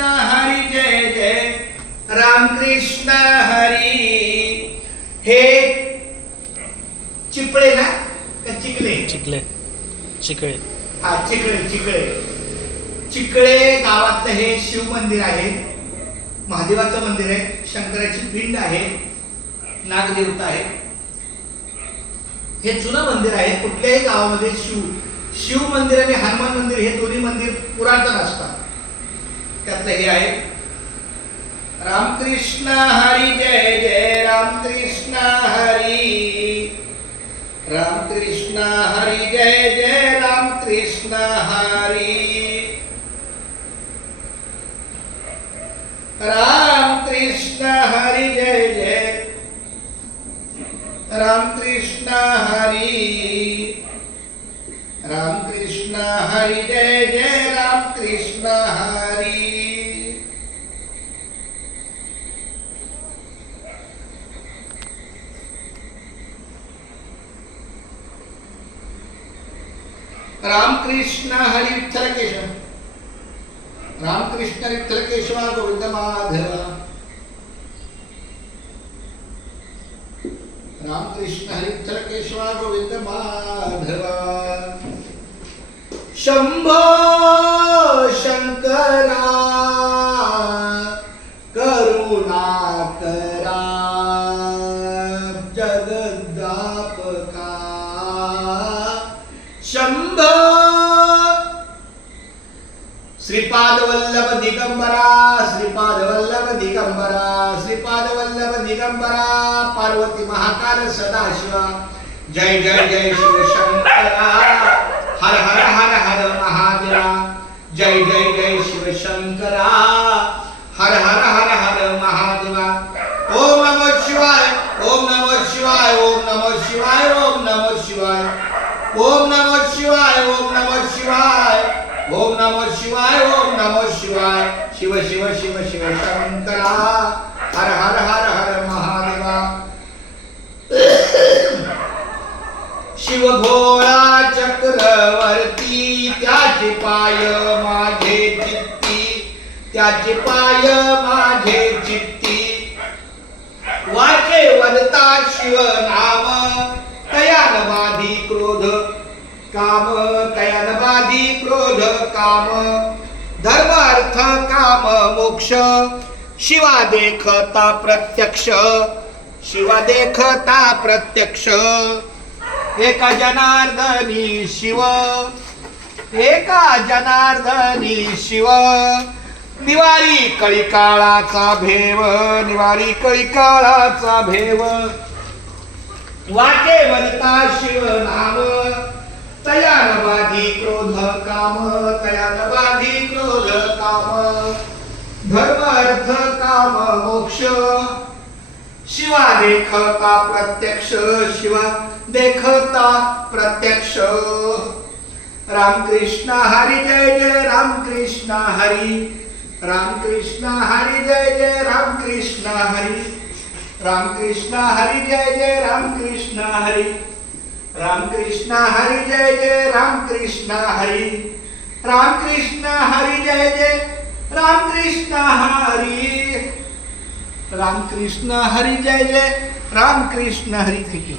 हरी जय जय रामकृष्ण हरी. हे चिपळे ना का चिखले? चिखले चिखळे. हा चिखळे चिखळे चिखळे गावातलं हे शिव मंदिर आहे. महादेवाचं मंदिर आहे. शंकराची पिंड आहे. नागदेवता आहे. हे जुनं मंदिर आहे. कुठल्याही गावामध्ये शिव मंदिर आणि हनुमान मंदिर हे दोन्ही मंदिर पुरातन असतात. त्यातलं हे आहे. रामकृष्ण हरी जय जय रामकृष्ण हरी. रामकृष्ण हरी जय जय रामकृष्ण हरी. रामकृष्ण हरी जय जय रामकृष्ण हरी. रामकृष्ण हरी जय जय रामकृष्ण हरी. रामकृष्ण हरी विठ्ठल केशव. रामकृष्ण विठ्ठल केशवा गोविंद माधवा. रामकृष्ण हरी विठ्ठल केशवा गोविंद माधवा. शंभो शंकरा करुणा करा जगद्व्यापका. शंभो श्रीपाद वल्लभ दिगंबरा. श्रीपाद वल्लभ दिगंबरा. श्रीपाद वल्लभ दिगंबरा. पार्वती महाकाल सदाशिवा. जय जय जय शिव शंकरा. हर हर हर हर महादेवा. जय जय जय शिव शंकरा. हर हर हर हर महादेवा. ओम नमः शिवाय. ओम नमः शिवाय. ओम नमः शिवाय. ओम नमः शिवाय. ओम नमः शिवाय. ओम नमः शिवाय. ओम नमः शिवाय. ओम नमः शिवाय. शिव शिव शिव शिव शंकरा. हर हर हर हर महादेवा. शिव भोळा चक्रवर्ती त्याचे पाय माझे चित्ती. त्याचे पाय माझे चित्ती. वाचे वदता शिव नाम तयान बाधी क्रोध काम. तयान बाधी क्रोध काम. धर्म अर्थ काम मोक्ष शिवा देखता प्रत्यक्ष. शिवा देखता प्रत्यक्ष. एका जनार्दनी शिव. एका जनार्दनी शिव. निवारी कळिकाळाचा भेव. निवारी कळिकाळाचा भेव. वाटे वदता शिव नाम तयान बाधी क्रोध काम. तयान बाधी क्रोध काम. धर्म अर्थ काम मोक्ष शिवा देखता प्रत्यक्ष. शिवा देखता प्रत्यक्ष. रामकृष्ण हरी जय जय रामकृष्ण हरी. रामकृष्ण हरी जय जय रामकृष्ण हरी. रामकृष्ण हरी जय जय रामकृष्ण हरी. रामकृष्ण हरी जय जय रामकृष्ण हरी. रामकृष्ण हरी जय जय रामकृष्ण हरी. रामकृष्ण हरी जय जय रामकृष्ण हरी. थँक्यू.